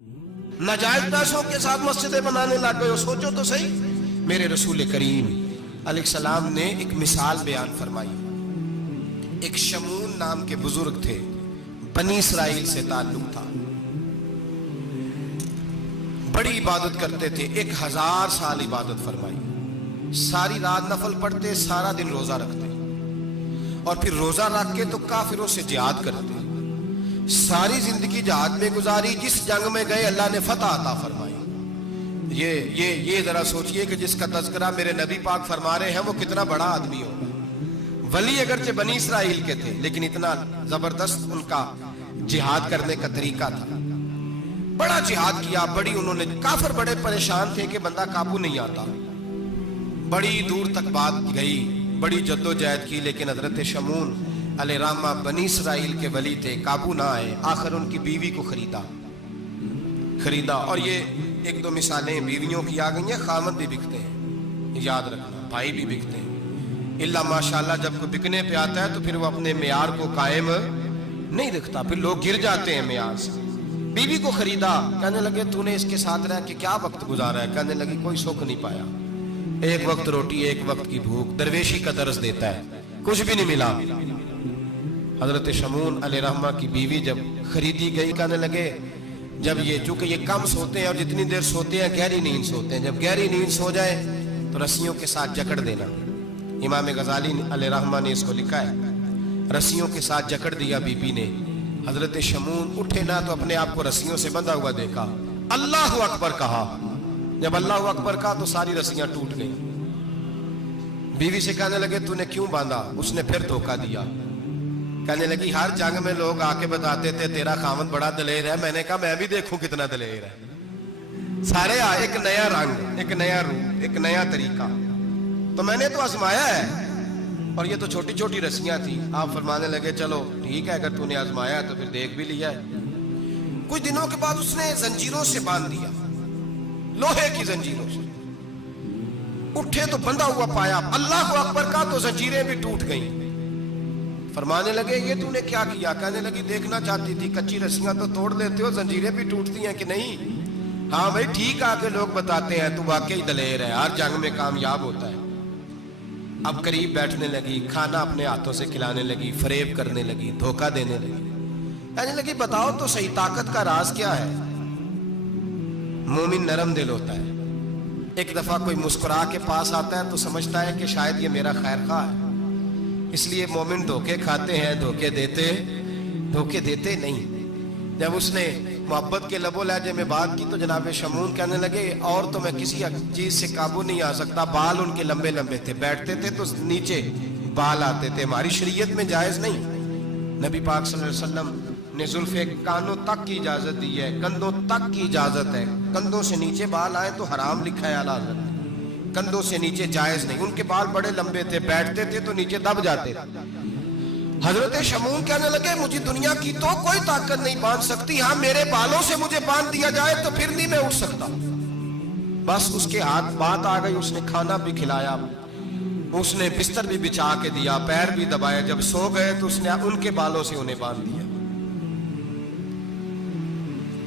नाजायज पैसों के साथ मस्जिदें बनाने लग गए हो, सोचो तो सही। मेरे रसूल करीम अलैहिस्सलाम ने एक मिसाल बयान फरमाई। एक शमून नाम के बुजुर्ग थे, बनी इसराइल से ताल्लुक था, बड़ी इबादत करते थे, 1000 साल इबादत फरमाई, सारी रात नफल पढ़ते, सारा दिन रोजा रखते, और फिर रोजा रख के तो काफिरों से जिहाद करते, सारी जिंदगी जिहाद में गुजारी, जिस जंग में गए अल्लाह ने फतह अता फरमाई। ये जरा सोचिए कि जिसका तज़किरा मेरे नबी पाक फरमा रहे हैं वो कितना बड़ा आदमी होगा। वली अगरचे बनी इसराइल के थे, लेकिन इतना जबरदस्त उनका जिहाद करने का तरीका था, बड़ा जिहाद किया, बड़ी उन्होंने, काफिर बड़े परेशान थे कि बंदा काबू नहीं आता, बड़ी दूर तक बात गई, बड़ी जद्दोजहद की, लेकिन हजरत शमून अलैहिर्रहमा बनी इसराइल के वली थे, काबू ना आए। आखिर उनकी बीवी को खरीदा। और ये एक दो मिसालें बीवियों की आ गई हैं, खामद भी बिकते हैं, याद रखना, भाई भी बिकते हैं। इल्ला माशाल्लाह जब कोई बिकने पे आता है तो फिर वो अपने मेयार को कायम नहीं रखता, फिर लोग गिर जाते हैं मेयार से। बीवी को खरीदा, कहने लगे तूने इसके साथ रह के क्या वक्त गुजारा है? कहने लगी कोई सुख नहीं पाया, एक वक्त रोटी, एक वक्त की भूख, दरवेशी का दर्ज देता है, कुछ भी नहीं मिला। हजरत शमून अलैहिर्रहमा की बीवी जब खरीदी गई, कहने लगे जब ये, चूंकि ये कम सोते हैं और जितनी देर सोते हैं गहरी नींद सोते हैं, जब गहरी नींद सो जाए तो रस्सियों के साथ जकड़ देना। इमाम गजाली अलैहिर्रहमा ने इसको लिखा है, रस्सियों के साथ जकड़ दिया बीबी ने। हजरत शमून उठे ना तो अपने आप को रस्सियों से बंधा हुआ देखा, अल्लाहु अकबर कहा, जब अल्लाहु अकबर कहा तो सारी रस्सियां टूट गई। बीवी से कहने लगे तूने क्यों बांधा? उसने फिर धोखा दिया, कहने लगी हर जंग में लोग आके बताते थे तेरा खामद बड़ा दलेर है, मैंने कहा मैं भी देखूं कितना दलेर है। सारे एक नया रंग, एक नया रूप, एक नया तरीका, तो मैंने तो आजमाया है, और ये तो छोटी छोटी रस्सियां थी। आप फरमाने लगे चलो ठीक है, अगर तूने आजमाया है तो फिर देख भी लिया है। कुछ दिनों के बाद उसने जंजीरों से बांध दिया, लोहे की जंजीरों से। उठे तो बंधा हुआ पाया, अल्लाह अकबर का, तो जंजीरें भी टूट गई। फरमाने लगे ये तूने क्या किया? कहने लगी देखना चाहती थी, कच्ची रस्सियां तो तोड़ देते हो, जंजीरें भी टूटती हैं कि नहीं? हाँ भाई ठीक, आके लोग बताते हैं तू वाकई दलेर है, हर जंग में कामयाब होता है। अब करीब बैठने लगी, खाना अपने हाथों से खिलाने लगी, फरेब करने लगी, धोखा देने लगी। कहने लगी बताओ तो सही, ताकत का राज क्या है? मोमिन नरम दिल होता है, एक दफा कोई मुस्कुरा के पास आता है तो समझता है कि शायद ये मेरा खैर खा है, इसलिए मोमिन धोखे खाते हैं, धोखे देते नहीं। जब उसने मोहब्बत के लबो लहजे में बात की तो जनाब शमून कहने लगे और तो मैं किसी चीज से काबू नहीं आ सकता। बाल उनके लंबे लंबे थे, बैठते थे तो नीचे बाल आते थे, हमारी शरीयत में जायज नहीं। नबी पाक सल्लल्लाहु अलैहि वसल्लम ने जुल्फे कानों तक की इजाजत दी है, कंधों तक की इजाजत है, कंधों से नीचे बाल आए तो हराम लिखा है आला हज़रत, कंधों से नीचे जायज नहीं। उनके बाल बड़े लंबे थे, बैठते थे तो नीचे दब जाते थे। हजरत शमून कहने लगे मुझे दुनिया की तो कोई ताकत नहीं बांध सकती, हाँ मेरे बालों से मुझे बांध दिया जाए तो फिर नहीं मैं उठ सकता। बस उसके हाथ बात आ गई, उसने खाना भी खिलाया, उसने बिस्तर भी बिछा के दिया, पैर भी दबाए, जब सो गए तो उसने उनके बालों से उन्हें बांध दिया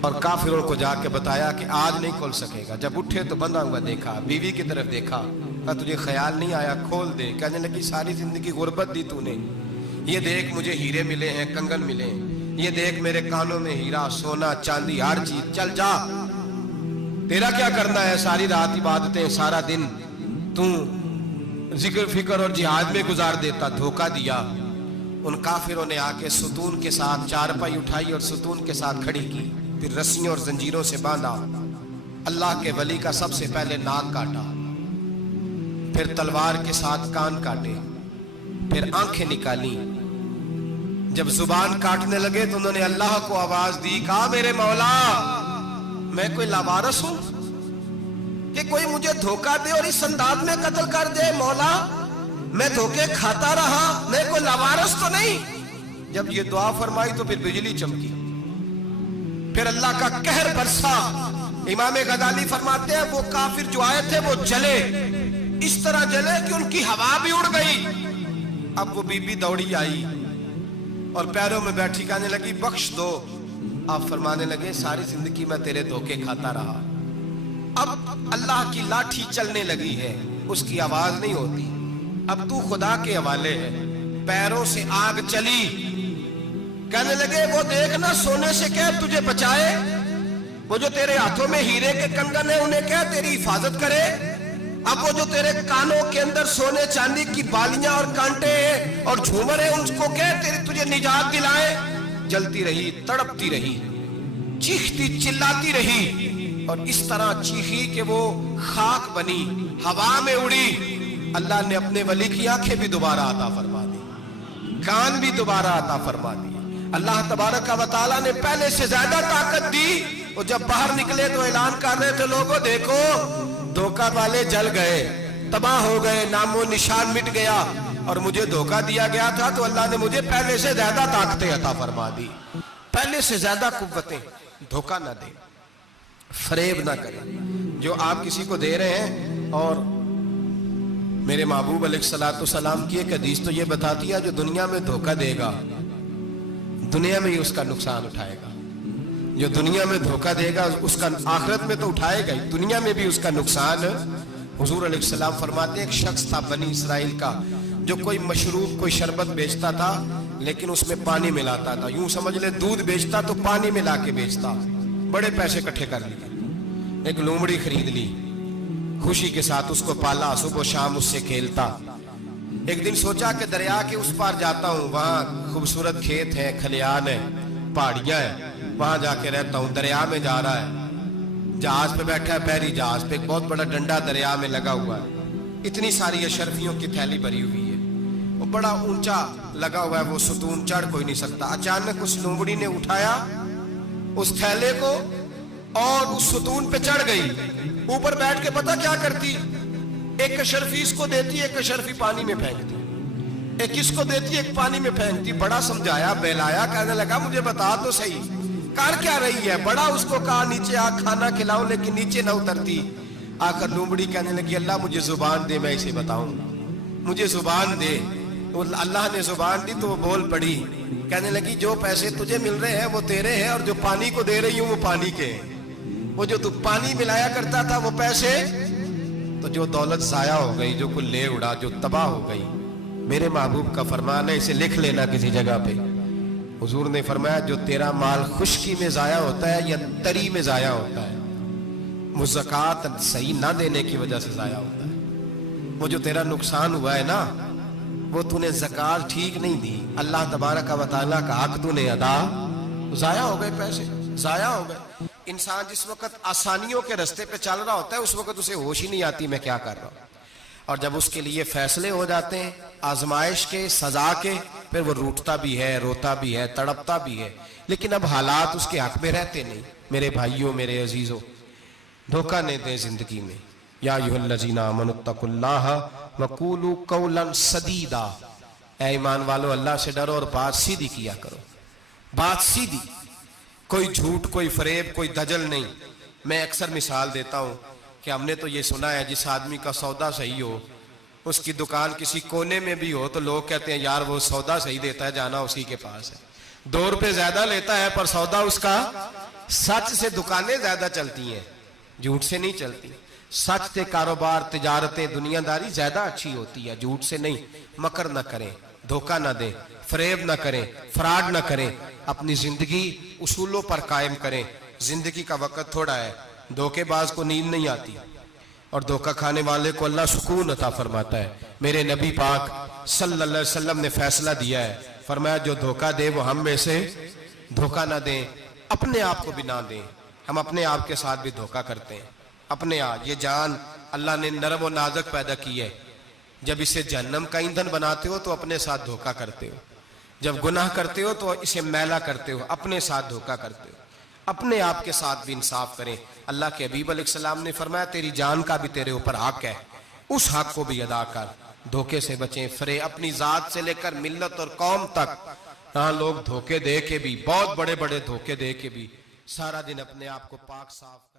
और काफिरों को जाके बताया कि आज नहीं खोल सकेगा। जब उठे तो बंधा हुआ देखा, बीवी की तरफ देखा, कहा तुझे ख्याल नहीं आया खोल दे? कहने लगी सारी जिंदगी गुर्बत दी तूने, ये देख मुझे हीरे मिले हैं, कंगन मिले हैं, ये देख मेरे कानों में हीरा, सोना, चांदी, हर चीज, चल जा, तेरा क्या करना है? सारी रात इबादतें, सारा दिन तू जिक्र फिक्र और जिहाद में गुजार देता। धोखा दिया। उन काफिरों ने आके सुतून के साथ चारपाई उठाई और सुतून के साथ खड़ी की, फिर रस्सियों और जंजीरों से बांधा। अल्लाह के वली का सबसे पहले नाक काटा, फिर तलवार के साथ कान काटे, फिर आंखें निकाली। जब जुबान काटने लगे तो उन्होंने अल्लाह को आवाज दी, कहा मेरे मौला मैं कोई लावारस हूं कि कोई मुझे धोखा दे और इस अंदाज में कत्ल कर दे? मौला मैं धोखे खाता रहा, मैं कोई लावारस तो नहीं? जब ये दुआ फरमाई तो फिर बिजली चमकी, फिर अल्लाह का कहर बरसा। इमाम गजाली फरमाते हैं वो काफिर जो आए थे वो जले, इस तरह जले कि उनकी हवा भी उड़ गई। अब वो बीबी दौड़ी आई और पैरों में बैठी कहने लगी बख्श दो, आप फरमाने लगे सारी जिंदगी मैं तेरे धोखे खाता रहा, अब अल्लाह की लाठी चलने लगी है, उसकी आवाज नहीं होती, अब तू खुदा के हवाले है, पैरों से आग चली। कहने लगे वो देखना सोने से क्या तुझे बचाए, वो जो तेरे हाथों में हीरे के कंगन है उन्हें क्या तेरी हिफाजत करे, अब वो जो तेरे कानों के अंदर सोने चांदी की बालियां और कांटे हैं और झूमर है उनको क्या तेरी तुझे निजात दिलाए। जलती रही, तड़पती रही, चीखती चिल्लाती रही और इस तरह चीखी कि वो खाक बनी, हवा में उड़ी। अल्लाह ने अपने वली की आंखें भी दोबारा अता फरमा दी, कान भी दोबारा अता फरमा दी। अल्लाह तबारक व तआला ने पहले से ज्यादा ताकत दी। और जब बाहर निकले तो ऐलान कर रहे थे, लोगों देखो धोखा वाले जल गए, तबाह हो गए, नामो निशान मिट गया, और मुझे धोखा दिया गया था तो अल्लाह ने मुझे पहले से ज्यादा ताकतें अता फरमा दी, पहले से ज्यादा कुव्वतें। धोखा ना दे, फरेब ना करें। जो आप किसी को दे रहे हैं, और मेरे महबूब अलैहिस्सलाम की एक हदीस तो ये बताती है, जो दुनिया में धोखा देगा दुनिया में ही उसका नुकसान उठाएगा, जो दुनिया में धोखा देगा उसका आखिरत में तो उठाएगा ही, दुनिया में भी उसका नुकसान। हुजूर अलैहिस्सलाम फरमाते हैं, एक शख्स था बनी इसराइल का, जो कोई मशरूब, कोई शरबत बेचता था, लेकिन उसमें पानी मिलाता था। यूं समझ ले दूध बेचता तो पानी मिला के बेचता। बड़े पैसे इकट्ठे कर लिए, एक लोमड़ी खरीद ली, खुशी के साथ उसको पाला, सुबह शाम उससे खेलता। एक दिन सोचा कि दरिया के उस पार जाता हूँ, वहां खूबसूरत खेत है, खलियान है, पहाड़ियां है, वहां जाके रहता हूँ। दरिया में जा रहा है, जहाज पे बैठा है, बहरी जहाज पे, एक बहुत बड़ा डंडा दरिया में लगा हुआ है, इतनी सारी अशरफियों की थैली भरी हुई है, वो बड़ा ऊंचा लगा हुआ है, वो सुतून चढ़ कोई नहीं सकता। अचानक उस लोमड़ी ने उठाया उस थैले को और उस सुतून पे चढ़ गई। ऊपर बैठ के पता क्या करती, एक अशरफी इसको देती, एक अशरफी पानी में फेंकती, एक इसको देती, एक पानी में फेंकती। बड़ा समझाया, बहलाया, कहने लगा मुझे बता तो सही कर क्या रही है। बड़ा उसको कहा नीचे आ, खाना खिलाऊं, लेकिन नीचे न उतरती। आकर लोमड़ी कहने लगी, अल्लाह मुझे जुबान दे, मैं इसे बताऊं, मुझे जुबान दे। अल्लाह ने जुबान दी तो वो बोल पड़ी, कहने लगी जो पैसे तुझे मिल रहे हैं वो तेरे हैं, और जो पानी को दे रही हूं वो पानी के हैं। वो जो तू पानी मिलाया करता था वो पैसे, तो जो दौलत जाया हो गई, जो कुल ले उड़ा, जो तबाह हो गई। मेरे महबूब का फरमान है, इसे लिख लेना किसी जगह पे। हुजूर ने फरमाया, जो तेरा माल खुश्की में जाया होता है या तरी में जाया होता है, वो ज़कात सही ना देने की वजह से जाया होता है। वो जो तेरा नुकसान हुआ है ना, वो तूने ज़कात ठीक नहीं दी, अल्लाह तबारक व तआला का हक तूने अदा, जाया हो गए पैसे, जाया हो गए। इंसान जिस वक्त आसानियों के रास्ते पे चल रहा होता है, उस वक्त उसे होश ही नहीं आती मैं क्या कर रहा हूँ। और जब उसके लिए फैसले हो जाते हैं आजमाइश के, सजा के, फिर वो रूठता भी है, रोता भी है, तड़पता भी है, लेकिन अब हालात उसके हक में रहते नहीं। मेरे भाइयों, मेरे अजीजों, धोखा नहीं दें जिंदगी में। या अय्युहल्लज़ीना आमनुत्तकुल्लाह वक़ूलू क़ौलन सदीदा, ऐ ईमान वालो अल्लाह से डरो और बात सीधी किया करो, बात सीधी, कोई झूठ, कोई फरेब, कोई दजल नहीं। मैं अक्सर मिसाल देता हूँ कि हमने तो ये सुना है, जिस आदमी का सौदा सही हो, उसकी दुकान किसी कोने में भी हो, तो लोग कहते हैं यार वो सौदा सही देता है, जाना उसी के पास है। 2 रुपए ज्यादा लेता है पर सौदा उसका, सच से दुकानें ज्यादा चलती हैं, झूठ से नहीं चलती। सच से कारोबार, तिजारतें, दुनियादारी ज्यादा अच्छी होती है, झूठ से नहीं। मकर न करें, धोखा न दें, फरेब न करें, फ्रॉड न करें, अपनी जिंदगी उसूलों पर कायम करें। जिंदगी का वक्त थोड़ा है, धोखेबाज को नींद नहीं आती, और धोखा खाने वाले को अल्लाह सुकून अता फरमाता है। मेरे नबी पाक सल्लल्लाहु अलैहि वसल्लम ने फैसला दिया है, फरमाया जो धोखा दे वो हम में से धोखा ना दें, अपने आप को भी ना दें। हम अपने आप के साथ भी धोखा करते हैं, अपने आप। ये जान अल्लाह ने नरम और नाजुक पैदा की है, जब इसे जहन्नम का ईंधन बनाते हो तो अपने साथ धोखा करते हो, जब गुनाह करते हो तो इसे मैला करते हो, अपने साथ धोखा करते हो। अपने आप के साथ भी इंसाफ करें। अल्लाह के हबीब अलैहिस्सलाम ने फरमाया तेरी जान का भी तेरे ऊपर हक है, उस हक को भी अदा कर। धोखे से बचें, फरे अपनी जात से लेकर मिल्लत और कौम तक। हाँ, लोग धोखे दे के भी, बहुत बड़े बड़े धोखे दे के भी सारा दिन अपने आप को पाक साफ